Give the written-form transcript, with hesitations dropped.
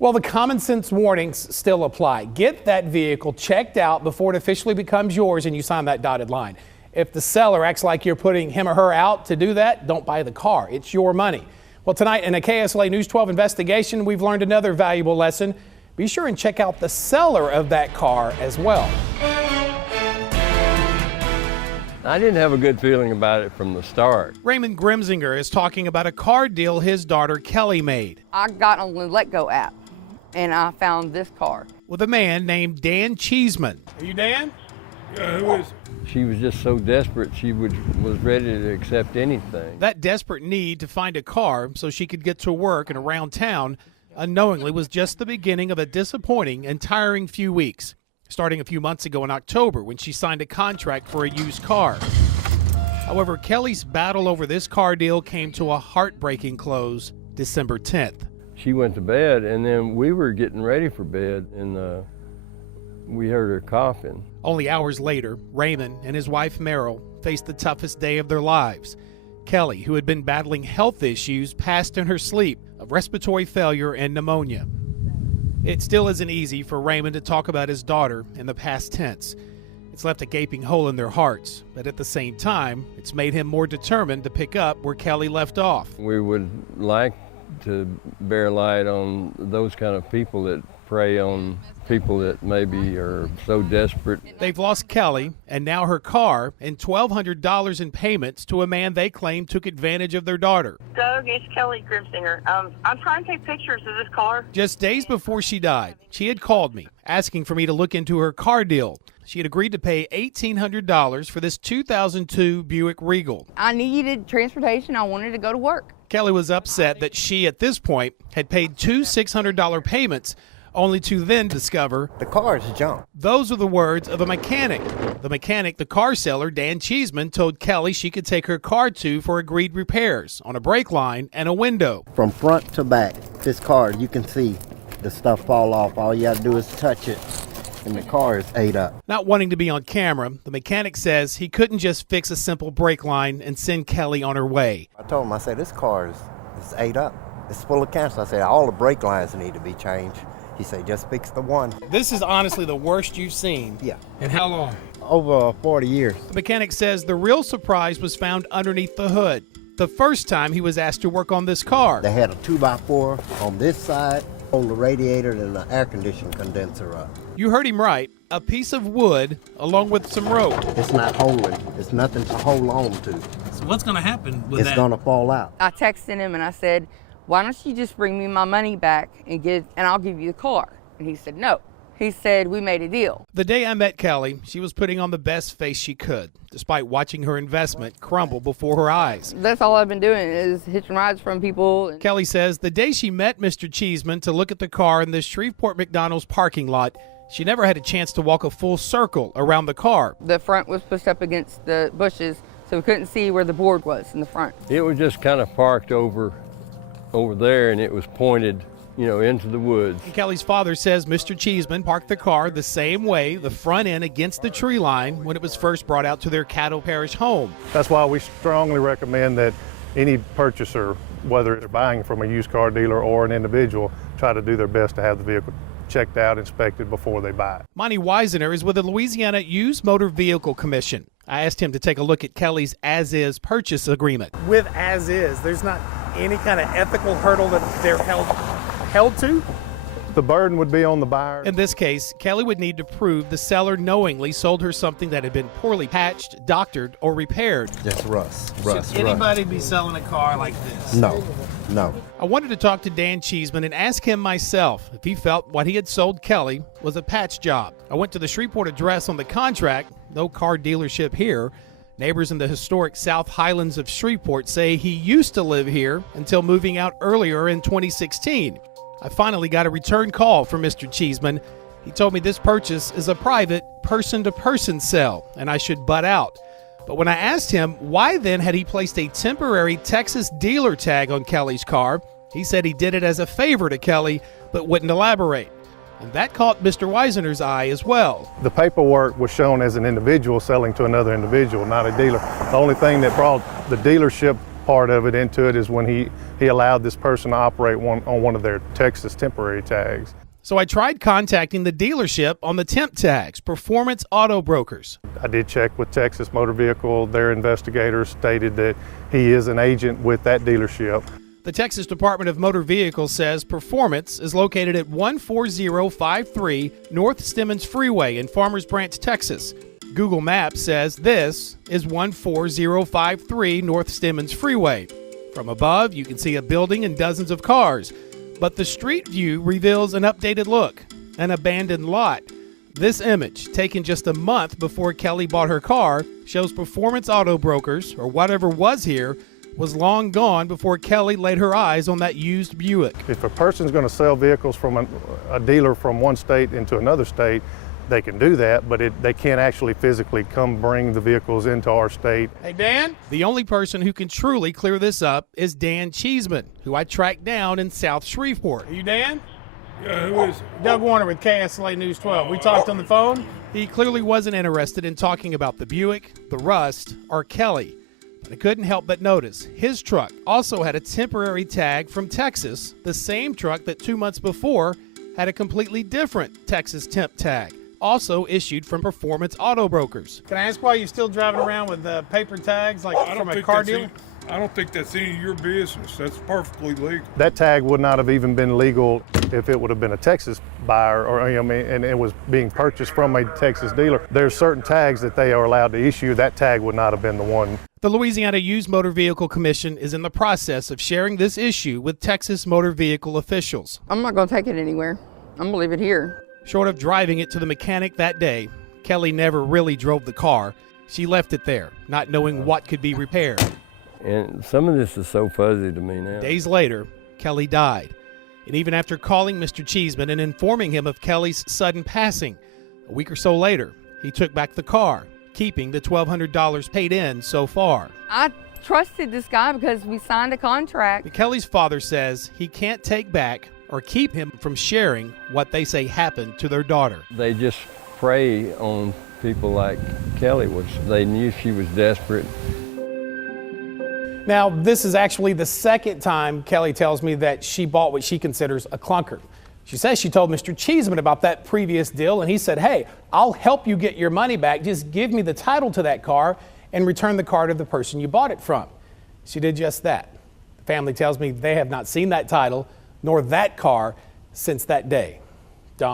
Well, the common sense warnings still apply. Get that vehicle checked out before it officially becomes yours and you sign that dotted line. If the seller acts like you're putting him or her out to do that, don't buy the car. It's your money. Well, tonight in a KSLA News 12 investigation, we've learned another valuable lesson. Be sure and check out the seller of that car as well. I didn't have a good feeling about it from the start. Raymond Grimsinger is talking about a car deal his daughter Kelly made. I got on the LetGo app and I found this car. With a man named Dan Cheeseman. Are you Dan? Yeah, who is it? She was just so desperate, she was ready to accept anything. That desperate need to find a car so she could get to work and around town unknowingly was just the beginning of a disappointing and tiring few weeks, starting a few months ago in October when she signed a contract for a used car. However, Kelly's battle over this car deal came to a heartbreaking close December 10th. She went to bed, and then we were getting ready for bed, and we heard her coughing. Only hours later, Raymond and his wife Meryl faced the toughest day of their lives. Kelly, who had been battling health issues, passed in her sleep of respiratory failure and pneumonia. It still isn't easy for Raymond to talk about his daughter in the past tense. It's left a gaping hole in their hearts, but at the same time, it's made him more determined to pick up where Kelly left off. We would like to bear light on those kind of people that prey on people that maybe are so desperate. They've lost Kelly and now her car and $1,200 in payments to a man they claim took advantage of their daughter. Doug, it's Kelly Grimsinger. I'm trying to take pictures of this car. Just days before she died, she had called me asking for me to look into her car deal. She had agreed to pay $1,800 for this 2002 Buick Regal. I needed transportation. I wanted to go to work. Kelly was upset that she, at this point, had paid two $600 payments, only to then discover the car is junk. Those are the words of a mechanic. The mechanic, the car seller, Dan Cheeseman, told Kelly she could take her car to for agreed repairs on a brake line and a window. From front to back, this car, you can see the stuff fall off. All you got to do is touch it, and the car is ate up. Not wanting to be on camera, the mechanic says he couldn't just fix a simple brake line and send Kelly on her way. I told him, I said, this car is ate up. It's full of cancer. I said, all the brake lines need to be changed. He said, just fix the one. This is honestly the worst you've seen. Yeah. And how long? Over 40 years. The mechanic says the real surprise was found underneath the hood. The first time he was asked to work on this car. They had a 2x4 on this side, hold the radiator and the air conditioning condenser up. You heard him right. A piece of wood along with some rope. It's not holding. It's nothing to hold on to. So what's going to happen with that? It's going to fall out. I texted him and I said, why don't you just bring me my money back and I'll give you the car? And he said, no. He said, we made a deal. The day I met Kelly, she was putting on the best face she could, despite watching her investment crumble before her eyes. That's all I've been doing is hitching rides from people. Kelly says the day she met Mr. Cheeseman to look at the car in the Shreveport McDonald's parking lot, she never had a chance to walk a full circle around the car. The front was pushed up against the bushes, so we couldn't see where the board was in the front. It was just kind of parked over there, and it was pointed, into the woods. And Kelly's father says Mr. Cheeseman parked the car the same way, the front end against the tree line, when it was first brought out to their Caddo Parish home. That's why we strongly recommend that any purchaser, whether they're buying from a used car dealer or an individual, try to do their best to have the vehicle checked out, inspected before they buy it. Monty Weisener is with the Louisiana Used Motor Vehicle Commission. I asked him to take a look at Kelly's as-is purchase agreement. With as-is, there's not any kind of ethical hurdle that they're held to? The burden would be on the buyer. In this case, Kelly would need to prove the seller knowingly sold her something that had been poorly patched, doctored, or repaired. Just rust. Should anybody be selling a car like this? No. I wanted to talk to Dan Cheeseman and ask him myself if he felt what he had sold Kelly was a patch job. I went to the Shreveport address on the contract, no car dealership here. Neighbors in the historic South Highlands of Shreveport say he used to live here until moving out earlier in 2016. I finally got a return call from Mr. Cheeseman. He told me this purchase is a private, person-to-person sale, and I should butt out. But when I asked him why then had he placed a temporary Texas dealer tag on Kelly's car, he said he did it as a favor to Kelly, but wouldn't elaborate. And that caught Mr. Weisener's eye as well. The paperwork was shown as an individual selling to another individual, not a dealer. The only thing that brought the dealership part of it into it is when he he allowed this person to operate on one of their Texas temporary tags. So I tried contacting the dealership on the temp tags, Performance Auto Brokers. I did check with Texas Motor Vehicle. Their investigators stated that he is an agent with that dealership. The Texas Department of Motor Vehicles says Performance is located at 14053 North Stemmons Freeway in Farmers Branch, Texas. Google Maps says this is 14053 North Stemmons Freeway. From above, you can see a building and dozens of cars, but the street view reveals an updated look, an abandoned lot. This image, taken just a month before Kelly bought her car, shows Performance Auto Brokers, or whatever was here, was long gone before Kelly laid her eyes on that used Buick. If a person's going to sell vehicles from a dealer from one state into another state, they can do that, but they can't actually physically come bring the vehicles into our state. Hey, Dan? The only person who can truly clear this up is Dan Cheeseman, who I tracked down in South Shreveport. Are you Dan? Yeah, who is it? Doug Warner with KSLA News 12. We talked on the phone. He clearly wasn't interested in talking about the Buick, the Rust, or Kelly. But I couldn't help but notice his truck also had a temporary tag from Texas, the same truck that 2 months before had a completely different Texas temp tag, also issued from Performance Auto Brokers. Can I ask why you're still driving around with paper tags like from a car dealer? I don't think that's any of your business. That's perfectly legal. That tag would not have even been legal if it would have been a Texas buyer, or and it was being purchased from a Texas dealer. There's certain tags that they are allowed to issue. That tag would not have been the one. The Louisiana Used Motor Vehicle Commission is in the process of sharing this issue with Texas motor vehicle officials. I'm not going to take it anywhere. I'm going to leave it here. Short of driving it to the mechanic that day, Kelly never really drove the car. She left it there, not knowing what could be repaired. And some of this is so fuzzy to me now. Days later, Kelly died. And even after calling Mr. Cheeseman and informing him of Kelly's sudden passing, a week or so later, he took back the car, keeping the $1,200 paid in so far. I trusted this guy because we signed a contract. But Kelly's father says he can't take back or keep him from sharing what they say happened to their daughter. They just prey on people like Kelly was. They knew she was desperate. Now, this is actually the second time Kelly tells me that she bought what she considers a clunker. She says she told Mr. Cheeseman about that previous deal, and he said, hey, I'll help you get your money back. Just give me the title to that car and return the car to the person you bought it from. She did just that. The family tells me they have not seen that title nor that car since that day.